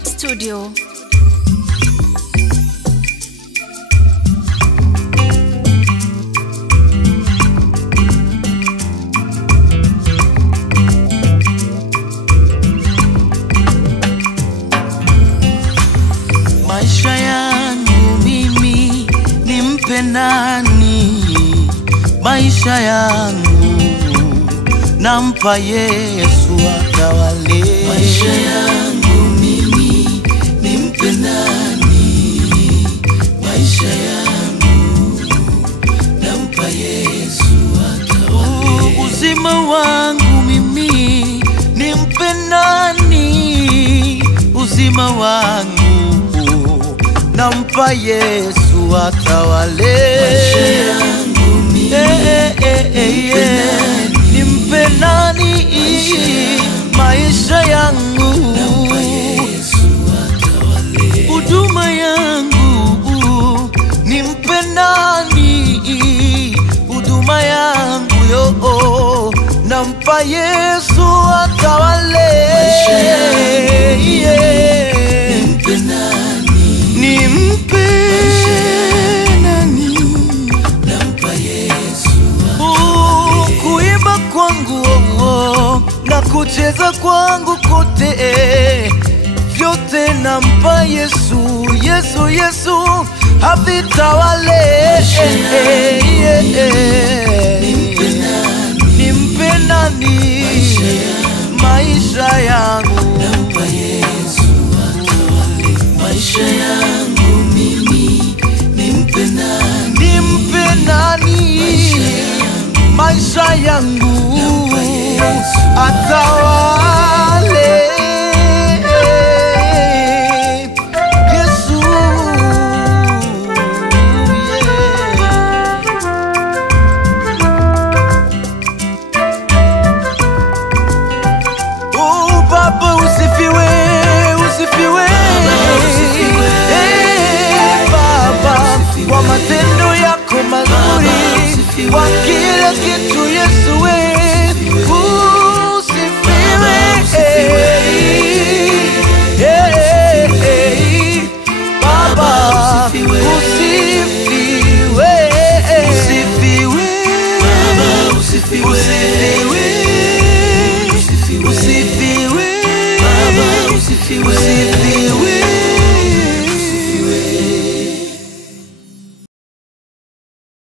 Record Studio. Maisha yangu mimi nimpe nani? Maisha yangu nampa Yesu atawale. Maisha yangu mimi nimpe nani? Maisha yangu nampa Yesu atawale. Uzima wangu mimi nimpe nani? Uzima wangu nampa Yesu atawale. Maisha yangu mimi nimpe nani? Maisha yangu nampa Yesu atawale. huduma yangu nimpe nani? Huduma yangu yo nampa Yesu atawale. Maisha yangu nimpe nani? Nimpe nani? Nampa Yesu atawale. Kuimba kwangu na kucheza kwangu kote vyote nampa Yesu. Yesu Yesu havitawale. Nimpe nani? Nimpe nani? Maisha yangu Nampa Yesu atawale. Maisha yangu mimi nimpe nani? nimpe nani? Maisha yangu Nampa Yesu atawale. Yesu, oh Baba usifiwe, usifiwe. Baba kwa matendo yako mazuri, kwa kila kitu Yesu